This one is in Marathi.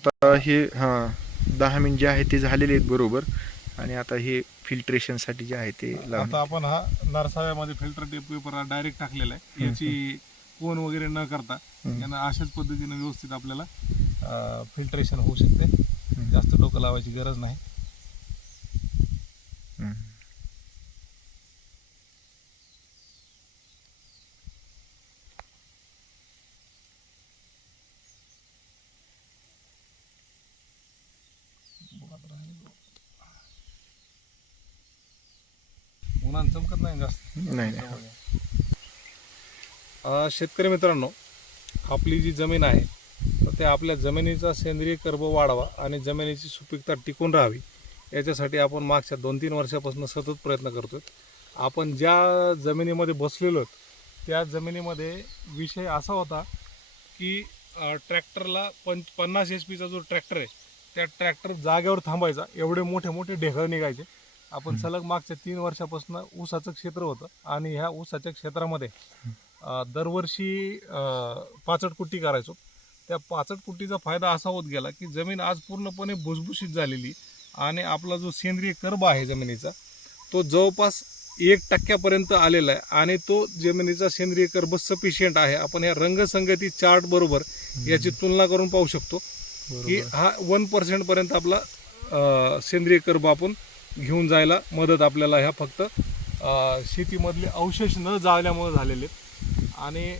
आता हे हां 10 मिनिट जे आहे ते झालेले आहेत बरोबर. आणि आता हे फिल्ट्रेशनसाठी जे आहे ते लावणे. आता आपण हा नरसाव्यामध्ये फिल्टर टेप पेपर डायरेक्ट टाकलेला आहे. याची कोन वगैरे न करता यांना अशाच पद्धतीने व्यवस्थित आपल्याला फिल्ट्रेशन होऊ शकते. जास्त डोकं लावायची गरज नाही. उन्हान चमकत नाही जास्त. नाही शेतकरी मित्रांनो, आपली जी जमीन आहे तर ते आपल्या जमिनीचा सेंद्रिय कर्ब वाढावा आणि जमिनीची सुपीकता टिकून राहावी याच्यासाठी आपण मागच्या 2-3 वर्षापासून सतत प्रयत्न करतोय. आपण ज्या जमिनीमध्ये बसलेलो आहोत त्या जमिनीमध्ये विषय असा होता की ट्रॅक्टरला 50 HP चा जो ट्रॅक्टर आहे त्या ट्रॅक्टर जागेवर थांबायचा, एवढे मोठे मोठे ढेकळ निघायचे. आपण सलग मागच्या 3 वर्षापासून ऊसाचं क्षेत्र होतं आणि ह्या ऊसाच्या क्षेत्रामध्ये दरवर्षी पाचट कुट्टी करायचो. त्या पाचट कुट्टीचा फायदा असा होत गेला की जमीन आज पूर्णपणे भुसभुशीत झालेली आणि आपला जो सेंद्रिय कर्ब आहे जमिनीचा तो जवळपास 1% आलेला आहे आणि तो जमिनीचा सेंद्रिय कर्ब सफिशियंट आहे. आपण या रंगसंगती चार्ट बरोबर याची तुलना करून पाहू शकतो की हा 1% पर्यंत आपला सेंद्रिय कर्ब आपण घेऊन जायला मदत आपल्याला ह्या फक्त शेतीमधले अवशेष न जाळल्यामुळे झालेले. आणि